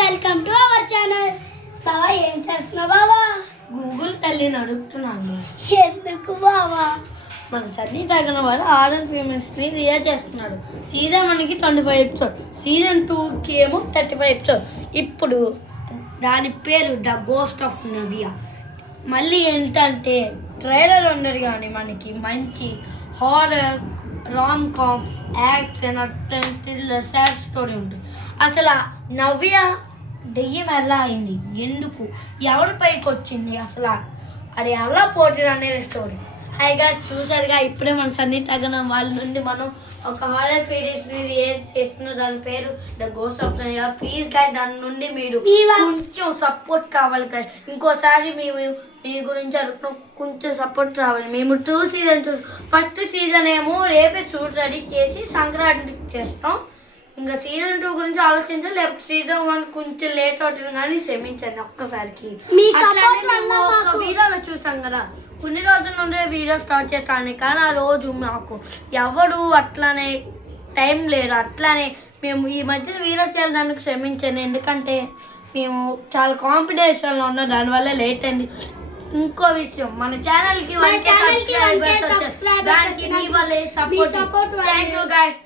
Welcome to our channel. బావా ఏం చేస్తున్నావు బావా? గూగుల్ తల్లిని అడుగుతున్నాను. ఎందుకు బావా? మన సన్నీ టాగన్ వారు ఆర్డర్ ఫేమస్ని రియాజ్ చేస్తున్నాడు. సీజన్ 1కి 25 ఎపిసోడ్, సీజన్ 2కి ఏమో 35 ఎపిసోడ్. ఇప్పుడు దాని పేరు ద గోస్ట్ ఆఫ్ నవ్య. మళ్ళీ ఏంటంటే ట్రైలర్ ఉండదు కానీ మనకి మంచి horror, rom com, action, thriller, sad story ఉంటుంది. అసలు నవ్య దెయ్యం ఎలా అయింది, ఎందుకు, ఎవరి పైకి వచ్చింది, అసలు అది ఎలా పోటీ అనేది స్టోరీ. హై గాయ్స్, చూసారుగా ఇప్పుడే మన సన్నీ టాగన్ వాళ్ళ నుండి మనం ఒక హారర్ సిరీస్ని రిలీజ్ చేస్తున్న దాని పేరు the ghost of Navya. Please guys, దాని నుండి మీరు కొంచెం సపోర్ట్ కావాలి గాయ్స్. ఇంకోసారి మీ గురించి అడుగుతున్నాం, కొంచెం సపోర్ట్ రావాలి. మేము 2 సీజన్ ఫస్ట్ సీజన్ ఏమో రేపే షూట్ రెడీ చేసి సంక్రాంతికి చేస్తాం. ఇంకా సీజన్ 2 గురించి ఆలోచించాలి, లేకపోతే సీజన్ 1 కొంచెం లేట్ అవుతుంది కానీ క్షమించండి ఒక్కసారికి. ఒక వీడియోలో చూసాం కదా, కొన్ని రోజుల నుండే వీడియో స్టార్ట్ చేస్తాను కానీ ఆ రోజు మాకు ఎవరు అట్లానే టైం లేదు. అట్లానే మేము ఈ మధ్యన వీడియో చేయడానికి క్షమించండి, ఎందుకంటే మేము చాలా కాంపిటీషన్లో ఉన్నాం, దానివల్ల లేట్ అయింది. ఇంకో విషయం, మన ఛానల్కి దానికి మీ వల్లే సపోర్ట్. Thank you guys.